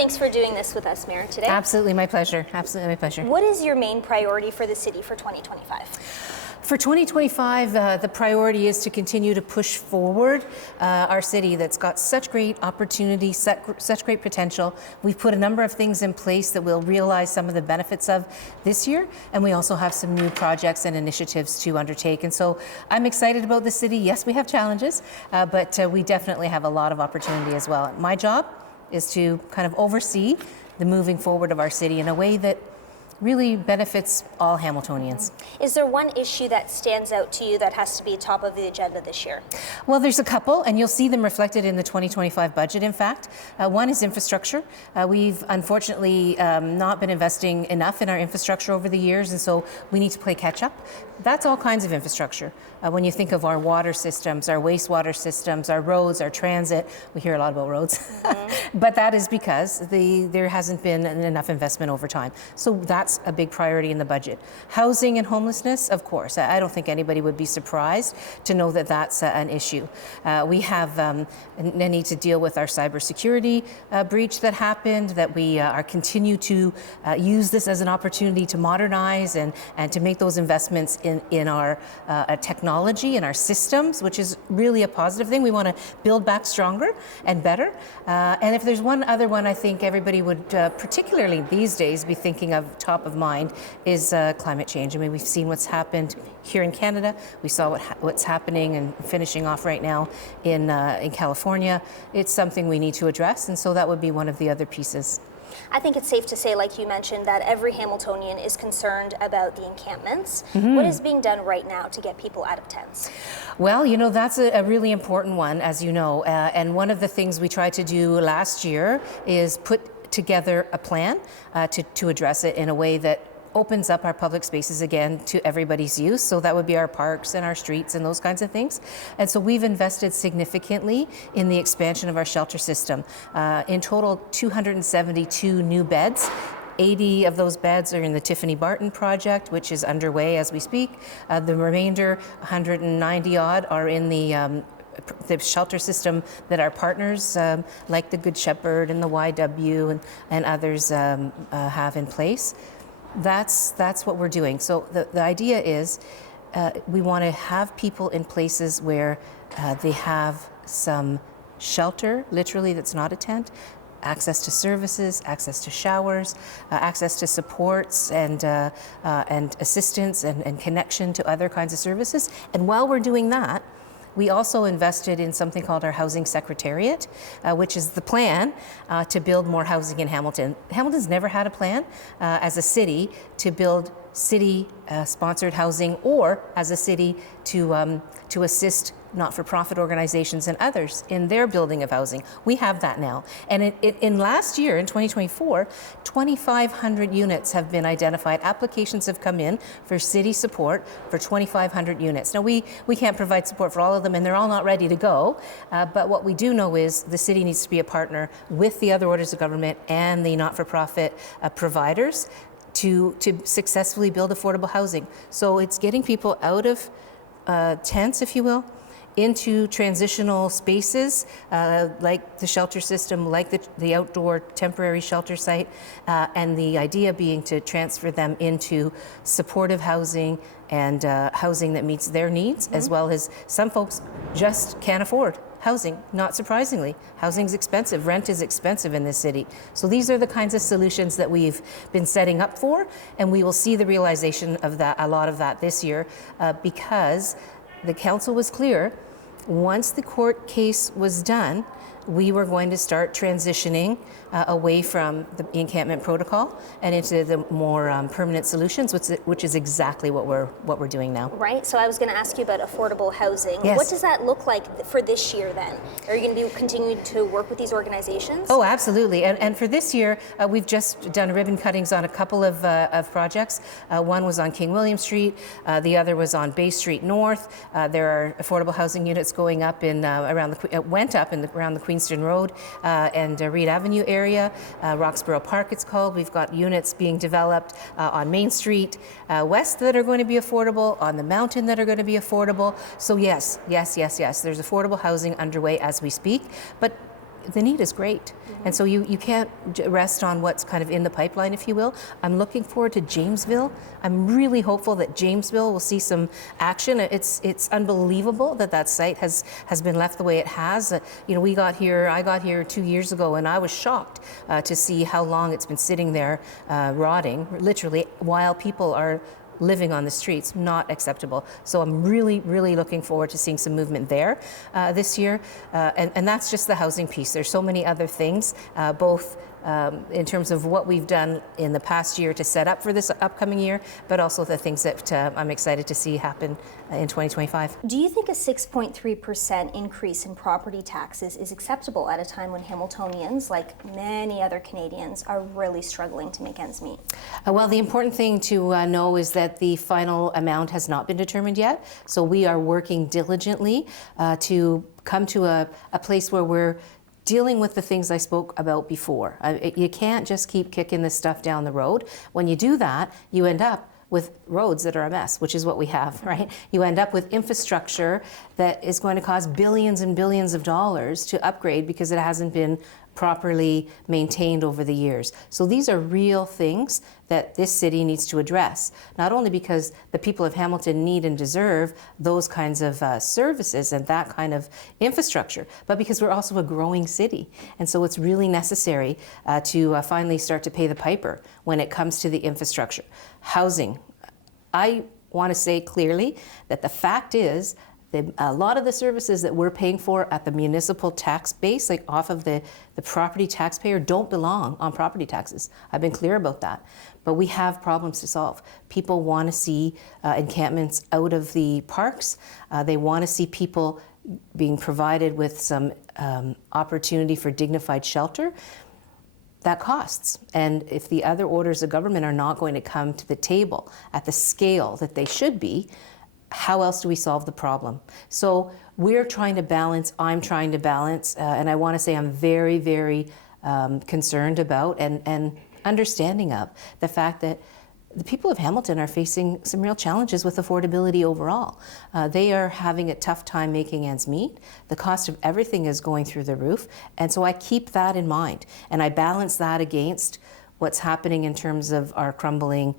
Thanks for doing this with us, Mayor, today. Absolutely my pleasure. Absolutely my pleasure. What is your main priority for the city for 2025? For 2025, the priority is to continue to push forward our city that's got such great opportunity, such great potential. We've put a number of things in place that we'll realize some of the benefits of this year, and we also have some new projects and initiatives to undertake. And so I'm excited about the city. Yes, we have challenges, but we definitely have a lot of opportunity as well. My job is to kind of oversee the moving forward of our city in a way that really benefits all Hamiltonians. Is there one issue that stands out to you that has to be top of the agenda this year? Well, there's a couple, and you'll see them reflected in the 2025 budget, in fact. One is infrastructure. We've unfortunately not been investing enough in our infrastructure over the years, and so we need to play catch up. That's all kinds of infrastructure. When you think of our water systems, our wastewater systems, our roads, our transit, we hear a lot about roads, but that is because there hasn't been enough investment over time. So that's a big priority in the budget. Housing and homelessness, of course. I don't think anybody would be surprised to know that that's an issue. We have a need to deal with our cybersecurity breach that happened, that we are continue to use this as an opportunity to modernize and to make those investments in our technology and our systems, which is really a positive thing. We want to build back stronger and better. And if there's one other one I think everybody would, particularly these days, be thinking of top of mind is climate change. I mean, we've seen what's happened here in Canada. We saw what's happening and finishing off right now in California. It's something we need to address, and so that would be one of the other pieces. I think it's safe to say, like you mentioned, that every Hamiltonian is concerned about the encampments. What is being done right now to get people out of tents? Well, you know, that's a really important one, as you know, and one of the things we tried to do last year is put together a plan to address it in a way that opens up our public spaces again to everybody's use. So that would be our parks and our streets and those kinds of things. And so we've invested significantly in the expansion of our shelter system. In total, 272 new beds. 80 of those beds are in the Tiffany Barton project, which is underway as we speak. The remainder, 190 odd, are in the shelter system that our partners like the Good Shepherd and the YW and others have in place. That's what we're doing. So the idea is we want to have people in places where they have some shelter, literally that's not a tent, access to services, access to showers, access to supports and assistance and connection to other kinds of services. And while we're doing that, we also invested in something called our Housing Secretariat, which is the plan to build more housing in Hamilton. Hamilton's never had a plan as a city to build city-sponsored housing, or as a city to assist not-for-profit organizations and others in their building of housing. We have that now. And in last year, in 2024, 2,500 units have been identified. Applications have come in for city support for 2,500 units. Now, we can't provide support for all of them, and they're all not ready to go. But what we do know is the city needs to be a partner with the other orders of government and the not-for-profit providers to successfully build affordable housing. So it's getting people out of tents, if you will, into transitional spaces like the shelter system, like the outdoor temporary shelter site, and the idea being to transfer them into supportive housing and housing that meets their needs, as well as some folks just can't afford housing. Not surprisingly, housing's expensive, rent is expensive in this city. So these are the kinds of solutions that we've been setting up for, and we will see the realization of that, a lot of that this year, because the council was clear. Once the court case was done, we were going to start transitioning away from the encampment protocol and into the more permanent solutions, which is exactly what we're doing now. Right. So I was going to ask you about affordable housing. Yes. What does that look like for this year then? Are you going to be continuing to work with these organizations? Oh, absolutely. And for this year, we've just done ribbon cuttings on a couple of projects. One was on King William Street. The other was on Bay Street North. There are affordable housing units going up in around the Queenston Road and Reed Avenue area. Roxborough Park, it's called. We've got units being developed on Main Street West that are going to be affordable, on the mountain that are going to be affordable. So yes, there's affordable housing underway as we speak. But the need is great. And so you can't rest on what's kind of in the pipeline, if you will. I'm looking forward to Jamesville. I'm really hopeful that Jamesville will see some action. It's unbelievable that that site has been left the way it has. You know, I got here 2 years ago, and I was shocked to see how long it's been sitting there rotting, literally, while people are living on the streets. Not acceptable. So I'm really, really looking forward to seeing some movement there this year. And that's just the housing piece. There's so many other things, both in terms of what we've done in the past year to set up for this upcoming year, but also the things that I'm excited to see happen in 2025. Do you think a 6.3% increase in property taxes is acceptable at a time when Hamiltonians, like many other Canadians, are really struggling to make ends meet? Well, the important thing to know is that the final amount has not been determined yet. So we are working diligently to come to a place where we're dealing with the things I spoke about before. You can't just keep kicking this stuff down the road. When you do that, you end up with roads that are a mess, which is what we have, right? You end up with infrastructure that is going to cost billions and billions of dollars to upgrade because it hasn't been properly maintained over the years. So these are real things that this city needs to address, not only because the people of Hamilton need and deserve those kinds of services and that kind of infrastructure, but because we're also a growing city. And so it's really necessary to finally start to pay the piper when it comes to the infrastructure. Housing. I want to say clearly that the fact is a lot of the services that we're paying for at the municipal tax base, like off of the property taxpayer, don't belong on property taxes. I've been clear about that. But we have problems to solve. People want to see encampments out of the parks. They want to see people being provided with some opportunity for dignified shelter. That costs. And if the other orders of government are not going to come to the table at the scale that they should be, how else do we solve the problem? So we're trying to balance, I'm trying to balance, and I want to say I'm very, very concerned about and understanding of the fact that the people of Hamilton are facing some real challenges with affordability overall. They are having a tough time making ends meet. The cost of everything is going through the roof. And so I keep that in mind. And I balance that against what's happening in terms of our crumbling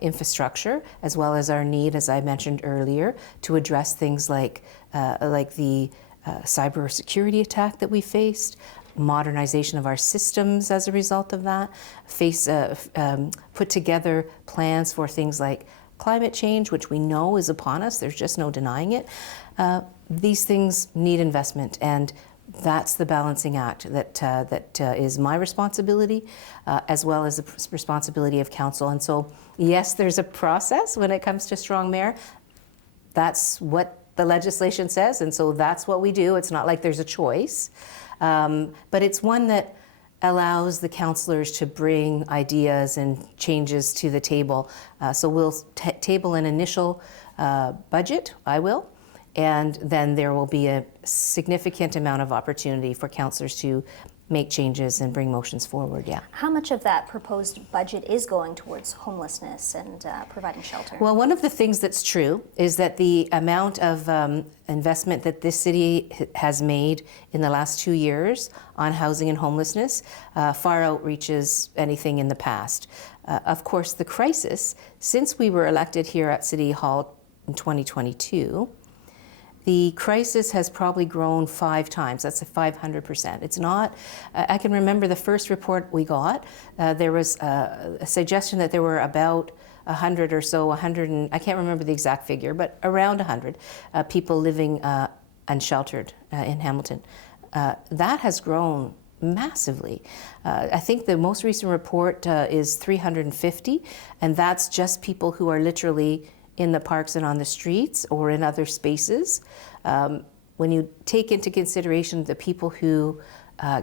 infrastructure, as well as our need, as I mentioned earlier, to address things like the cybersecurity attack that we faced, modernization of our systems as a result of that, put together plans for things like climate change, which we know is upon us. There's just no denying it. These things need investment, and that's the balancing act that is my responsibility, as well as the responsibility of council. And so, yes, there's a process when it comes to strong mayor. That's what the legislation says, and so that's what we do. It's not like there's a choice, but it's one that allows the councillors to bring ideas and changes to the table. So we'll table an initial budget, I will, and then there will be a significant amount of opportunity for councillors to make changes and bring motions forward, yeah. How much of that proposed budget is going towards homelessness and providing shelter? Well, one of the things that's true is that the amount of investment that this city has made in the last 2 years on housing and homelessness far outreaches anything in the past. Of course, the crisis, since we were elected here at City Hall in 2022, the crisis has probably grown 5 times. That's a 500%. It's not, I can remember the first report we got, there was a suggestion that there were about 100 or so, 100, and I can't remember the exact figure, but around 100 people living unsheltered in Hamilton. That has grown massively. I think the most recent report is 350, and that's just people who are literally in the parks and on the streets or in other spaces. When you take into consideration the people who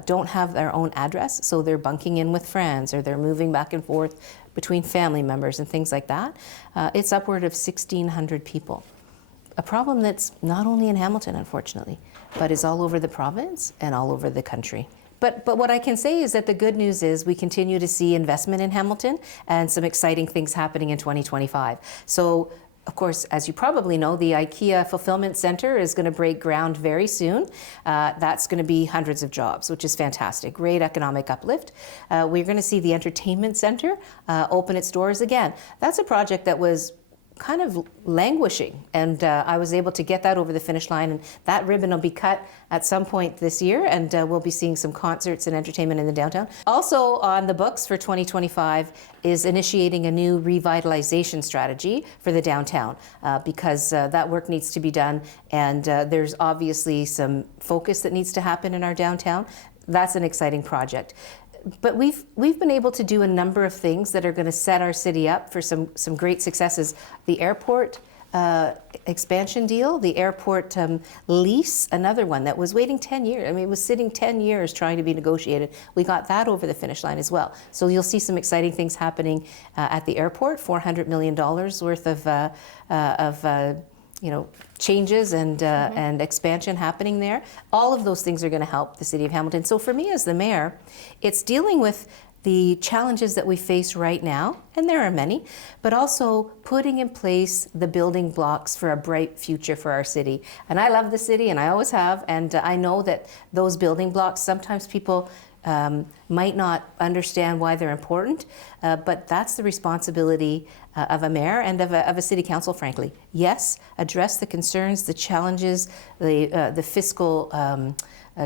don't have their own address, so they're bunking in with friends or they're moving back and forth between family members and things like that, it's upward of 1,600 people. A problem that's not only in Hamilton, unfortunately, but is all over the province and all over the country. But what I can say is that the good news is we continue to see investment in Hamilton and some exciting things happening in 2025. So Of course, as you probably know, the IKEA Fulfillment Center is going to break ground very soon. That's going to be hundreds of jobs, which is fantastic. Great economic uplift. We're going to see the Entertainment Center open its doors again. That's a project that was kind of languishing, and I was able to get that over the finish line, and that ribbon will be cut at some point this year, and we'll be seeing some concerts and entertainment in the downtown. Also on the books for 2025 is initiating a new revitalization strategy for the downtown, because that work needs to be done, and there's obviously some focus that needs to happen in our downtown. That's an exciting project. But we've been able to do a number of things that are going to set our city up for some great successes. The airport expansion deal, the airport lease, another one that was waiting 10 years. I mean, it was sitting 10 years trying to be negotiated. We got that over the finish line as well. So you'll see some exciting things happening at the airport, $400 million worth of changes and expansion happening there. All of those things are going to help the City of Hamilton. So for me as the mayor, it's dealing with the challenges that we face right now, and there are many, but also putting in place the building blocks for a bright future for our city. And I love the city, and I always have, and I know that those building blocks, sometimes people might not understand why they're important, but that's the responsibility of a mayor and of a city council, frankly. Yes, address the concerns, the challenges, the fiscal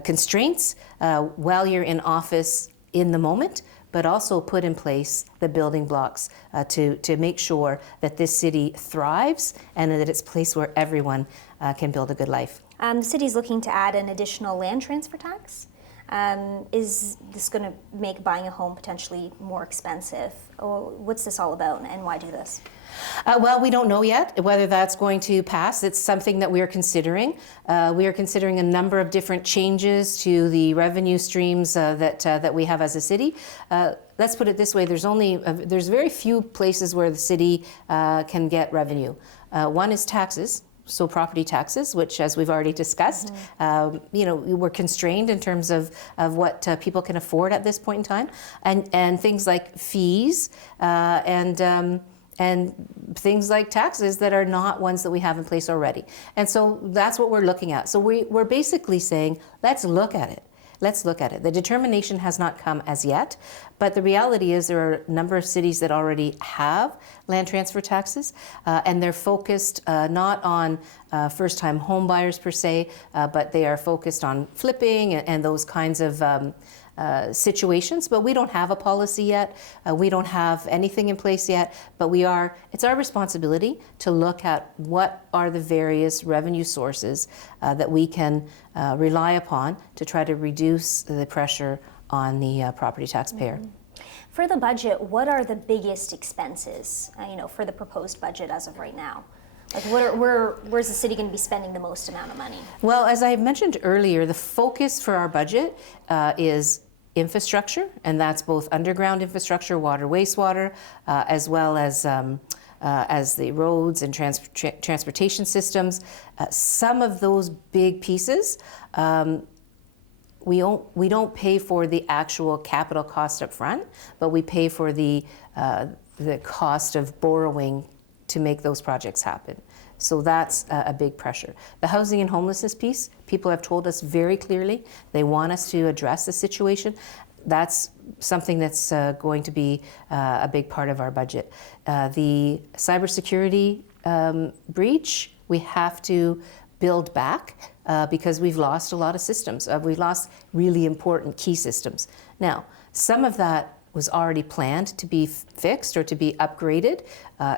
constraints while you're in office in the moment, but also put in place the building blocks to make sure that this city thrives and that it's a place where everyone can build a good life. The city's looking to add an additional land transfer tax. Is this going to make buying a home potentially more expensive? Or what's this all about, and why do this? Well, we don't know yet whether that's going to pass. It's something that we are considering. We are considering a number of different changes to the revenue streams that we have as a city. Let's put it this way: there's very few places where the city can get revenue. One is taxes. So property taxes, which, as we've already discussed, we're constrained in terms of what people can afford at this point in time, and things like fees and things like taxes that are not ones that we have in place already. And so that's what we're looking at. So we're basically saying, let's look at it. Let's look at it. The determination has not come as yet, but the reality is there are a number of cities that already have land transfer taxes, and they're focused not on first-time home buyers per se, but they are focused on flipping and those kinds of situations. But we don't have a policy yet. We don't have anything in place yet, but it's our responsibility to look at what are the various revenue sources that we can rely upon to try to reduce the pressure on the property taxpayer. Mm-hmm. For the budget, what are the biggest expenses, for the proposed budget as of right now? Like, where's the city going to be spending the most amount of money? Well, as I mentioned earlier, the focus for our budget is infrastructure, and that's both underground infrastructure, water, wastewater, as well as the roads and transportation systems. Some of those big pieces, we don't pay for the actual capital cost up front, but we pay for the cost of borrowing to make those projects happen. So that's a big pressure. The housing and homelessness piece, people have told us very clearly they want us to address the situation. That's something that's going to be a big part of our budget. The cybersecurity breach, we have to build back because we've lost a lot of systems. We've lost really important key systems. Now, some of that was already planned to be fixed or to be upgraded.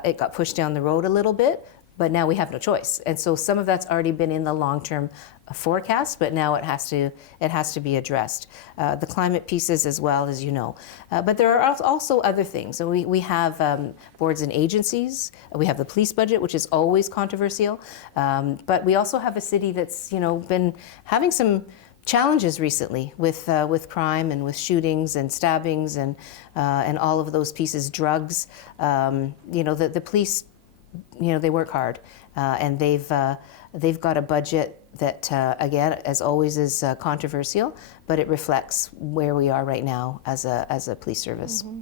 It got pushed down the road a little bit, but now we have no choice. And so some of that's already been in the long-term forecast, but now it has to be addressed. The climate pieces as well, as you know. But there are also other things. So we have boards and agencies. We have the police budget, which is always controversial. But we also have a city that's been having some challenges recently with crime and with shootings and stabbings and all of those pieces, drugs. The police, they work hard, and they've got a budget that, again, as always, is controversial, but it reflects where we are right now as a police service. Mm-hmm.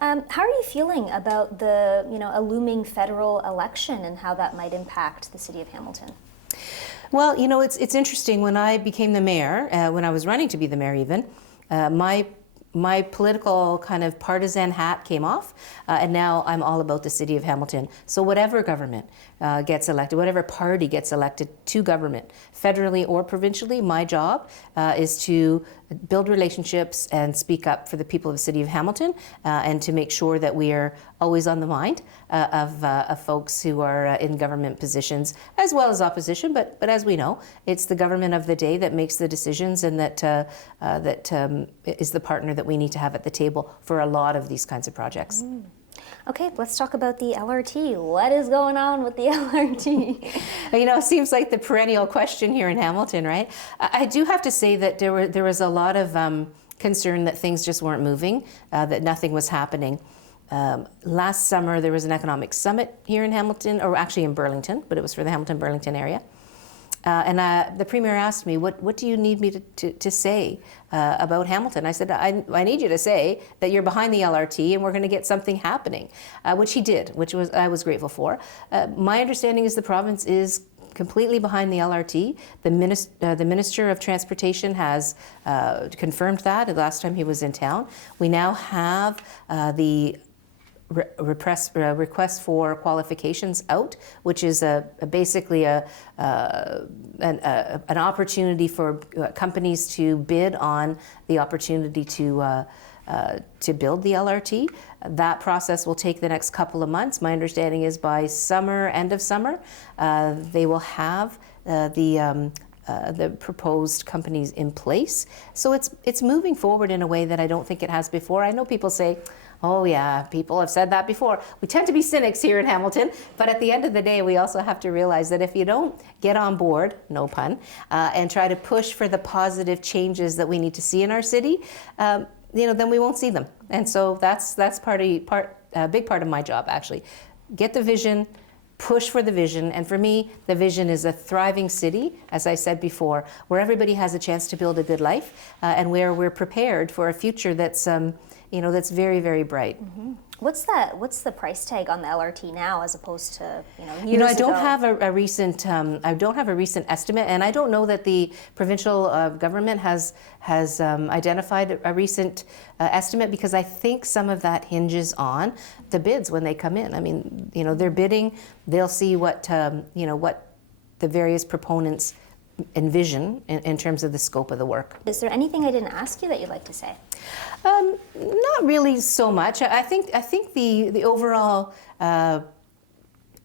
How are you feeling about the, a looming federal election and how that might impact the city of Hamilton? Well, it's interesting. When I became the mayor, when I was running to be the mayor even, my political kind of partisan hat came off, and now I'm all about the city of Hamilton. So whatever government gets elected, whatever party gets elected to government, federally or provincially, my job is to build relationships and speak up for the people of the city of Hamilton, and to make sure that we are always on the mind of folks who are in government positions, as well as opposition. But as we know, it's the government of the day that makes the decisions, and that is the partner that we need to have at the table for a lot of these kinds of projects. Okay, let's talk about the LRT. What is going on with the LRT? It seems like the perennial question here in Hamilton, right? I do have to say that there was a lot of concern that things just weren't moving, that nothing was happening. Last summer, there was an economic summit here in Hamilton, or actually in Burlington, but it was for the Hamilton-Burlington area. And the Premier asked me, what do you need me to say about Hamilton? I said, I need you to say that you're behind the LRT and we're going to get something happening, which he did, which I was grateful for. My understanding is the province is completely behind the LRT. The Minister of Transportation has confirmed that the last time he was in town. We now have the request for qualifications out, which is basically an opportunity for companies to bid on the opportunity to build the LRT. That process will take the next couple of months. My understanding is by summer, end of summer, they will have the proposed companies in place. So it's moving forward in a way that I don't think it has before. I know people say, oh yeah, people have said that before. We tend to be cynics here in Hamilton, but at the end of the day, we also have to realize that if you don't get on board, no pun, and try to push for the positive changes that we need to see in our city, then we won't see them. And so that's a big part of my job, actually. Get the vision, push for the vision, and for me, the vision is a thriving city, as I said before, where everybody has a chance to build a good life, and where we're prepared for a future that's that's very, very bright. Mm-hmm. What's the price tag on the LRT now, as opposed to years I don't ago? have a recent estimate, and I don't know that the provincial government has identified a recent estimate, because I think some of that hinges on the bids when they come in. I mean, they're bidding, they'll see what what the various proponents envision in terms of the scope of the work. Is there anything I didn't ask you that you'd like to say? Not really so much. I think the overall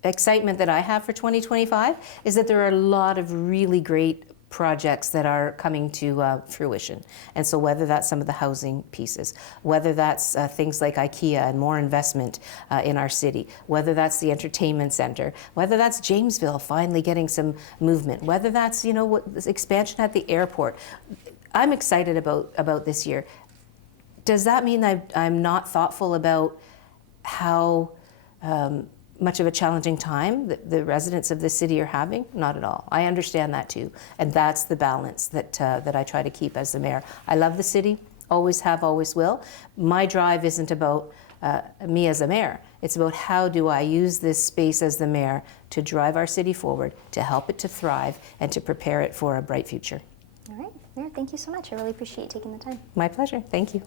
excitement that I have for 2025 is that there are a lot of really great projects that are coming to fruition. And so whether that's some of the housing pieces, whether that's things like IKEA and more investment in our city, whether that's the entertainment center, whether that's Jamesville finally getting some movement, whether that's this expansion at the airport, I'm excited about this year. Does that mean I'm not thoughtful about how much of a challenging time the residents of this city are having? Not at all. I understand that too, and that's the balance that I try to keep as the mayor. I love the city, always have, always will. My drive isn't about me as a mayor. It's about how do I use this space as the mayor to drive our city forward, to help it to thrive, and to prepare it for a bright future. All right, Mayor, thank you so much. I really appreciate you taking the time. My pleasure. Thank you.